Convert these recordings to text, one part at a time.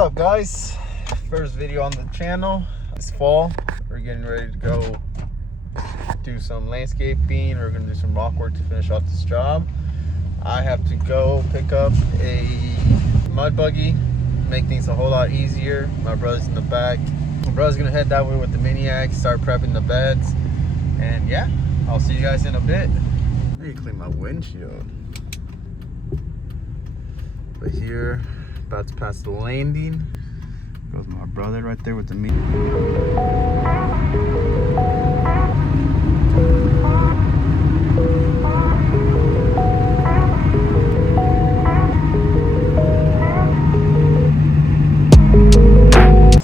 up, guys? First video on the channel. It's fall. We're getting ready to go do some landscaping. We're gonna do some rock work to finish off this job. I have to go pick up a mud buggy, make things a whole lot easier. My brother's in the back. My brother's gonna head that way with the Maniac, start prepping the beds, and yeah, I'll see you guys in a bit. I need to clean my windshield. But here, about to pass the landing. Goes my brother right there with the meat.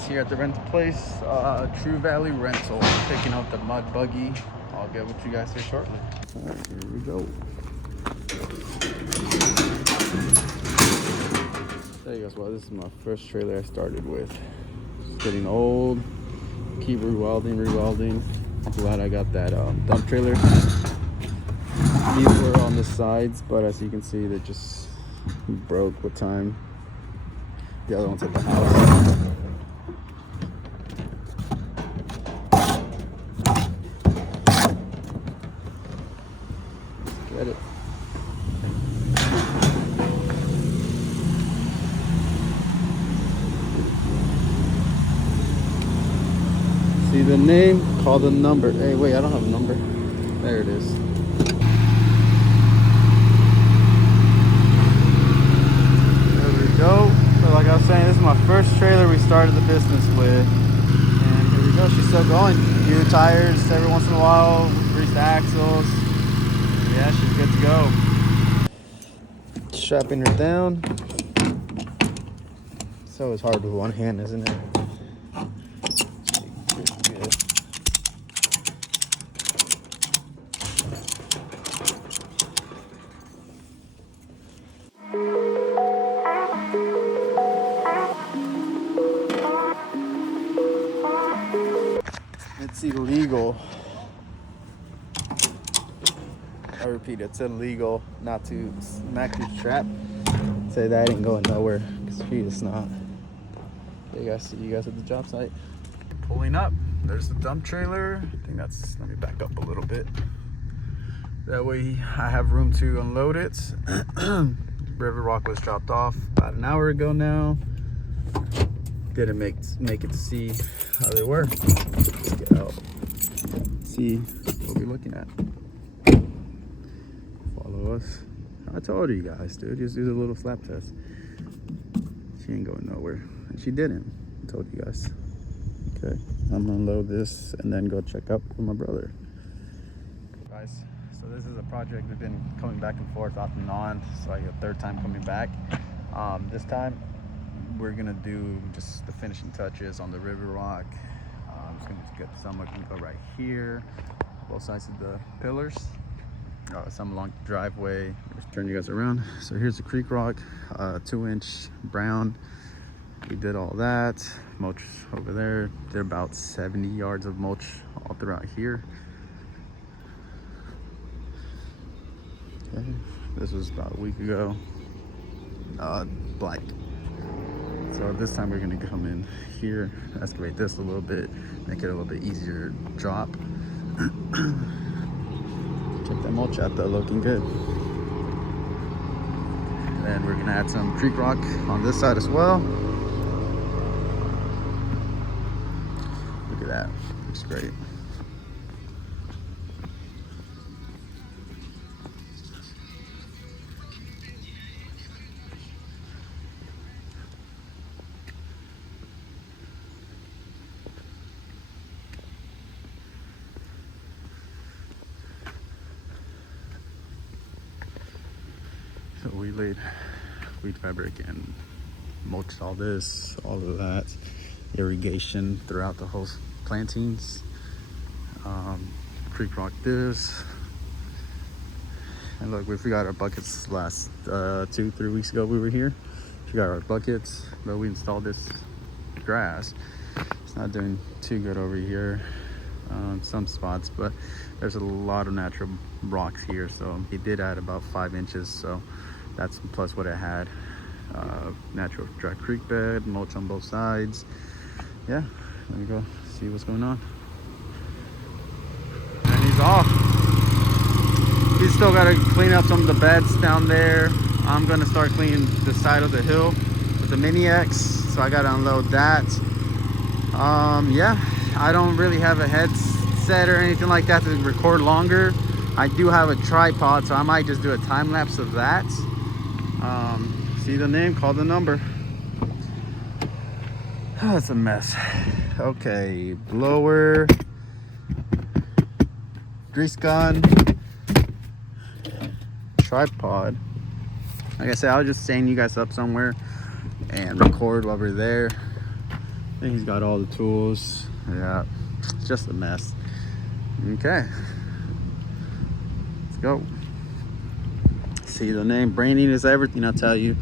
Here at the rental place, True Valley Rental, picking up the mud buggy. I'll get with you guys here shortly. All right, here we go. Tell you guys what, this is my first trailer I started with. It's getting old. Keep rewilding. I'm glad I got that dump trailer. These were on the sides, but as you can see, they just broke with time. The other one's at the house. Get it. See the name, call the number. Hey, wait, I don't have a number. There it is. There we go. So like I was saying, this is my first trailer we started the business with. And here we go, she's still going. New tires every once in a while, grease the axles. Yeah, she's good to go. Strapping her down. It's always hard with one hand, isn't it? It's illegal. I repeat, it's illegal not to smack your strap. Say that ain't going nowhere, because she is not. Okay, guys, see you guys at the job site. Pulling up, there's the dump trailer. I think that's, let me back up a little bit. That way I have room to unload it. River Rock was dropped off about an hour ago now. Didn't make it to see how they were. Let's get out. See what we're looking at. Follow us. I told you guys, dude, just do the little slap test. She ain't going nowhere. And she didn't. I told you guys. Okay, I'm gonna unload this and then go check up with my brother. Guys, so this is a project we've been coming back and forth off and on. It's like a third time coming back. This time we're gonna do just the finishing touches on the River Rock. I'm just gonna get some gonna go right here, both sides of the pillars. Some along the driveway. Just turn you guys around. So here's the Creek Rock, 2-inch brown. We did all that. Mulch over there. Did about 70 yards of mulch all throughout here. Okay. This was about a week ago. Black. So this time we're gonna come in here, excavate this a little bit, make it a little bit easier drop. Check that mulch out though, looking good. And then we're gonna add some Creek Rock on this side as well. Look at that, looks great. So we laid wheat fabric and mulched all this, all of that, irrigation throughout the whole plantings. Creek Rock this. And look, we forgot our buckets last 2-3 weeks ago we were here. Forgot our buckets, but we installed this grass. It's not doing too good over here. Some spots, but there's a lot of natural rocks here, so he did add about 5 inches, so that's plus what it had. natural dry creek bed, mulch on both sides. Yeah, let me go see what's going on. And he's off. He's still got to clean up some of the beds down there. I'm gonna start cleaning the side of the hill with the Mini X, so I gotta unload that. Yeah, I don't really have a headset or anything like that to record longer. I do have a tripod, so I might just do a time lapse of that. See the name, call the number. That's a mess. Okay, blower, grease gun, tripod. Like I said, I was just setting you guys up somewhere and record while we're there. I think he's got all the tools. Yeah, it's just a mess. Okay, let's go. See the name, branding is everything, I'll tell you.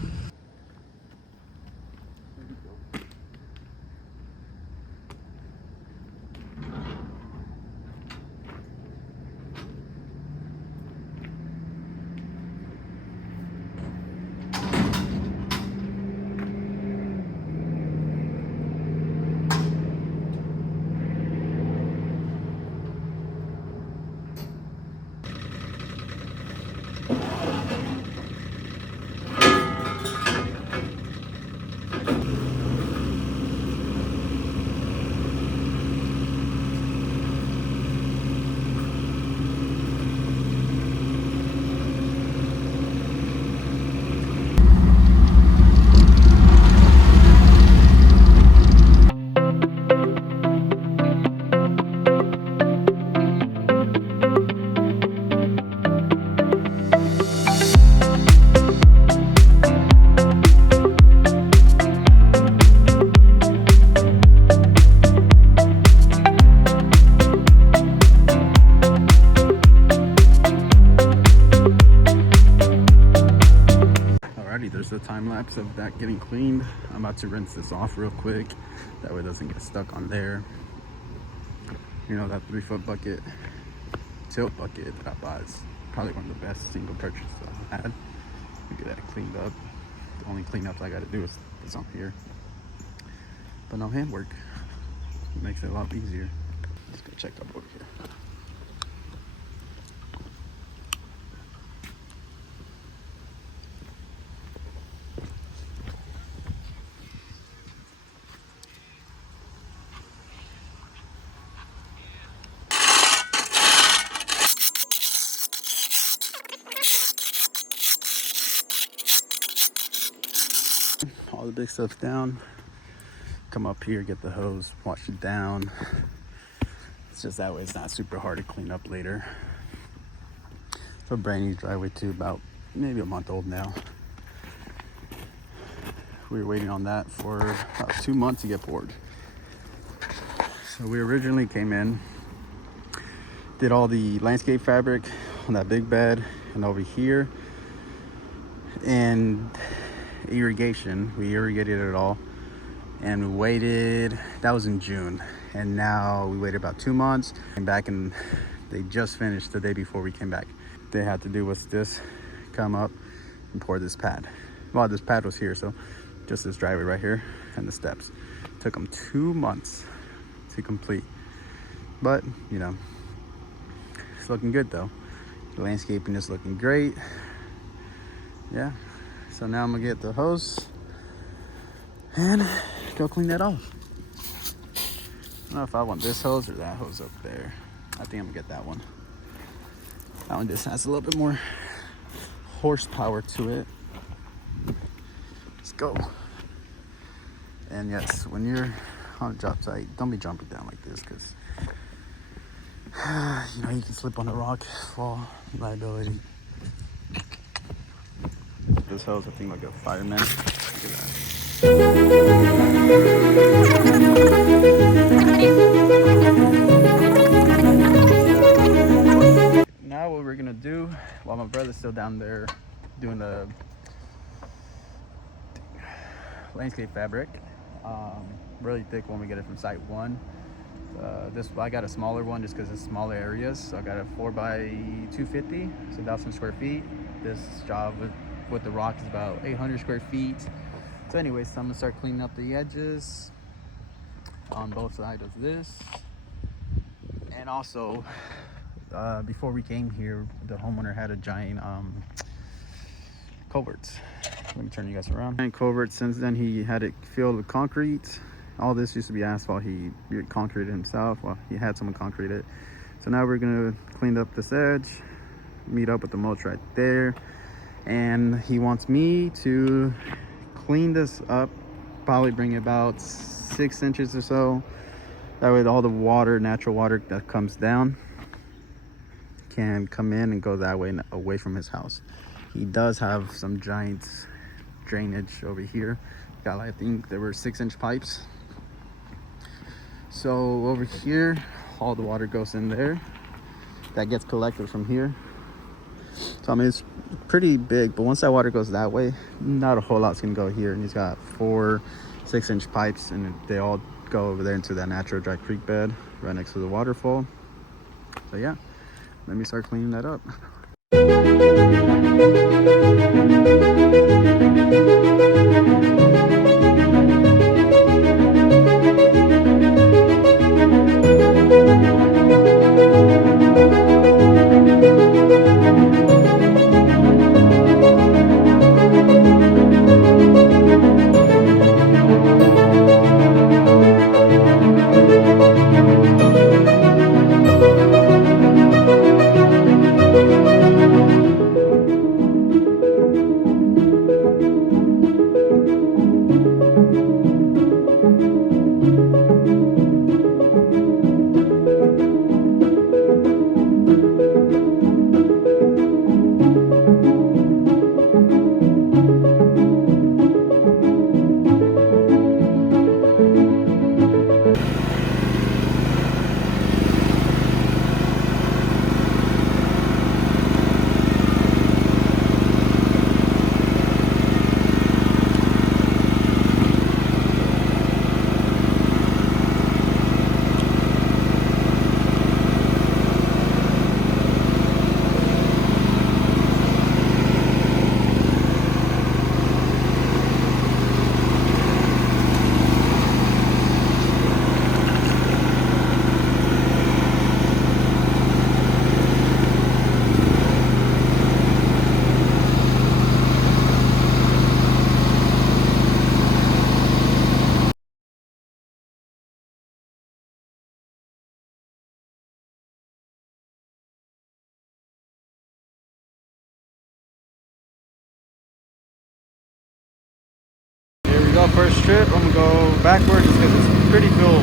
There's the time lapse of that getting cleaned. I'm about to rinse this off real quick, that way it doesn't get stuck on there. You know, that 3-foot bucket, tilt bucket that I bought is probably one of the best single purchases I've had. Get that cleaned up. The only cleanups I gotta do is on here, but no handwork. It makes it a lot easier. Let's go check up over here. All the big stuff's down. Come up here, get the hose, wash it down. It's just that way it's not super hard to clean up later. It's a brand new driveway too, about maybe a month old now. We were waiting on that for about 2 months to get poured. So we originally came in, did all the landscape fabric on that big bed and over here, and irrigation. We irrigated it all, and we waited. That was in June, and now we waited about 2 months. Came back and they just finished the day before we came back. They had to do was this, come up and pour this pad. Well, this pad was here, so just this driveway right here and the steps. Took them 2 months to complete, but you know, it's looking good though. The landscaping is looking great. Yeah, so now I'm gonna get the hose and go clean that off. I don't know if I want this hose or that hose up there. I think I'm gonna get that one. That one just has a little bit more horsepower to it. Let's go. And yes, when you're on a job site, don't be jumping down like this, because you know, you can slip on a rock, fall, liability. This hose, I think, like a fireman. Look at that. Now what we're gonna do, while my brother's still down there doing the landscape fabric, really thick when we get it from site 1. This, I got a smaller one just because it's smaller areas. So I got a 4x250, so 1,000 square feet. This job with the rock is about 800 square feet. So anyways, I'm gonna start cleaning up the edges on both sides of this. And also, before we came here, the homeowner had a giant culverts. Let me turn you guys around. And culvert, since then he had it filled with concrete. All this used to be asphalt. He concreted himself. Well, he had someone concrete it. So now we're gonna clean up this edge, meet up with the mulch right there. And he wants me to clean this up, probably bring about 6 inches or so. That way all the water, natural water that comes down, can come in and go that way and away from his house. He does have some giant drainage over here. Got, I think there were 6-inch pipes. So over here, all the water goes in there. That gets collected from here. So I mean, it's pretty big, but once that water goes that way, not a whole lot's gonna go here. And he's got 4 6-inch pipes, and they all go over there into that natural dry creek bed right next to the waterfall. So yeah, let me start cleaning that up. Here we go, first trip. I'm gonna go backwards just because it's pretty cool.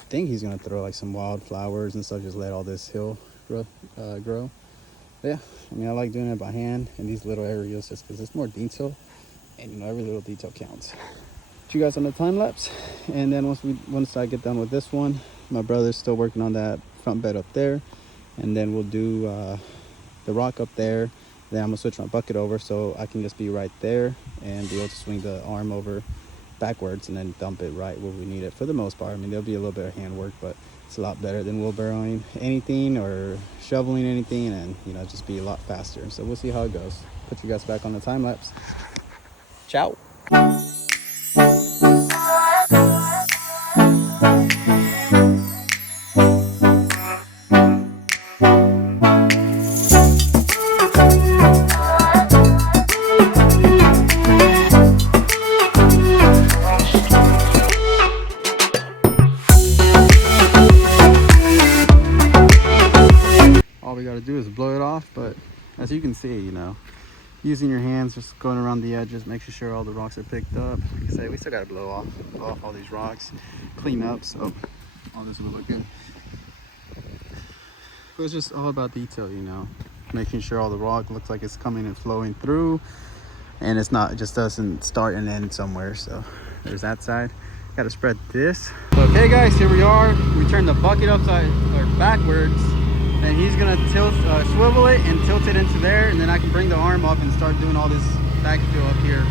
I think he's gonna throw like some wildflowers and stuff, just let all this hill grow. But yeah, I mean, I like doing it by hand in these little areas just because it's more detail, and you know, every little detail counts. Put you guys on the time lapse, and then once I get done with this one, my brother's still working on that front bed up there, and then we'll do the rock up there. Then I'm gonna switch my bucket over so I can just be right there and be able to swing the arm over backwards and then dump it right where we need it for the most part. I mean, there'll be a little bit of handwork, but it's a lot better than wheelbarrowing anything or shoveling anything, and you know, just be a lot faster. So we'll see how it goes. Put you guys back on the time lapse. Ciao. All we got to do is blow it off, but as you can see, you know, using your hands, just going around the edges, making sure all the rocks are picked up. Like I say, we still gotta blow off all these rocks, clean up, so all this will look good. It was just all about detail, you know, making sure all the rock looks like it's coming and flowing through, and it's not, it just doesn't start and end somewhere. So there's that side. Gotta spread this. Okay guys, here we are. We turned the bucket upside or backwards, and he's gonna swivel it and tilt it into there, and then I can bring the arm up and start doing all this backfill up here.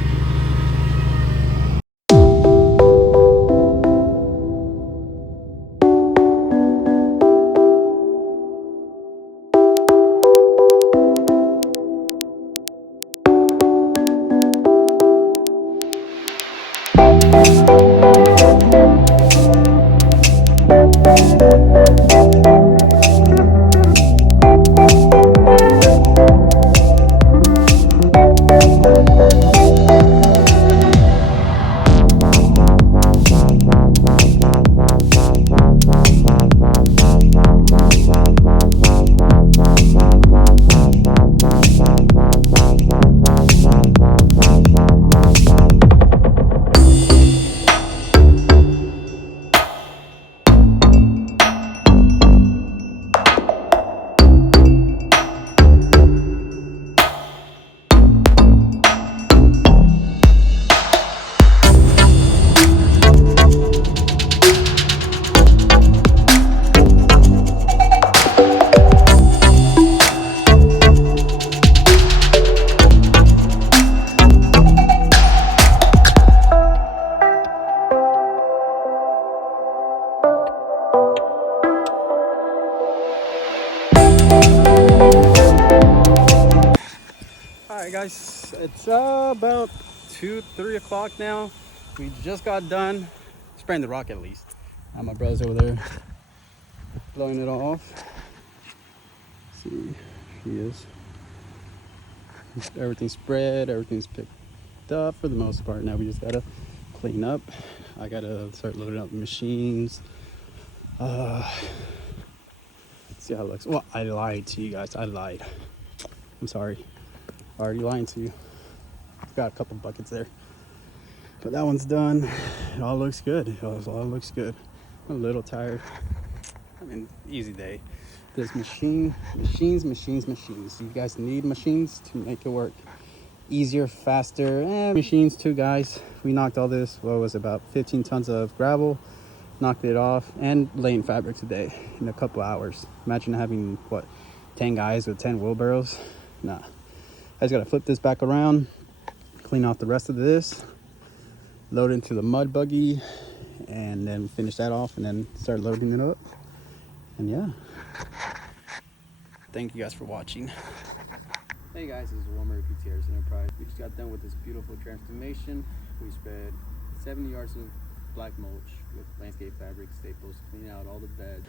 Alright guys, it's about 2-3 o'clock now. We just got done spraying the rock at least. My brother's over there blowing it all off. See, he is. Everything's spread, everything's picked up for the most part. Now we just gotta clean up. I gotta start loading up the machines. See how it looks. Well, I lied to you guys. I lied. I'm sorry. I already lying to you. Got a couple buckets there, but that one's done. It all looks good. It all looks good. I'm a little tired. I mean, easy day. This machines. You guys need machines to make it work easier, faster, and machines too, guys. We knocked all this, what was it, about 15 tons of gravel, knocked it off, and laying fabric today in a couple hours. Imagine having, what, 10 guys with 10 wheelbarrows? Nah. I just gotta flip this back around, clean off the rest of this, load into the mud buggy, and then finish that off, and then start loading it up. And yeah. Thank you guys for watching. Hey guys, this is Wilmer Gutierrez Enterprise. We just got done with this beautiful transformation. We spread 70 yards of black mulch with landscape fabric staples, clean out all the beds.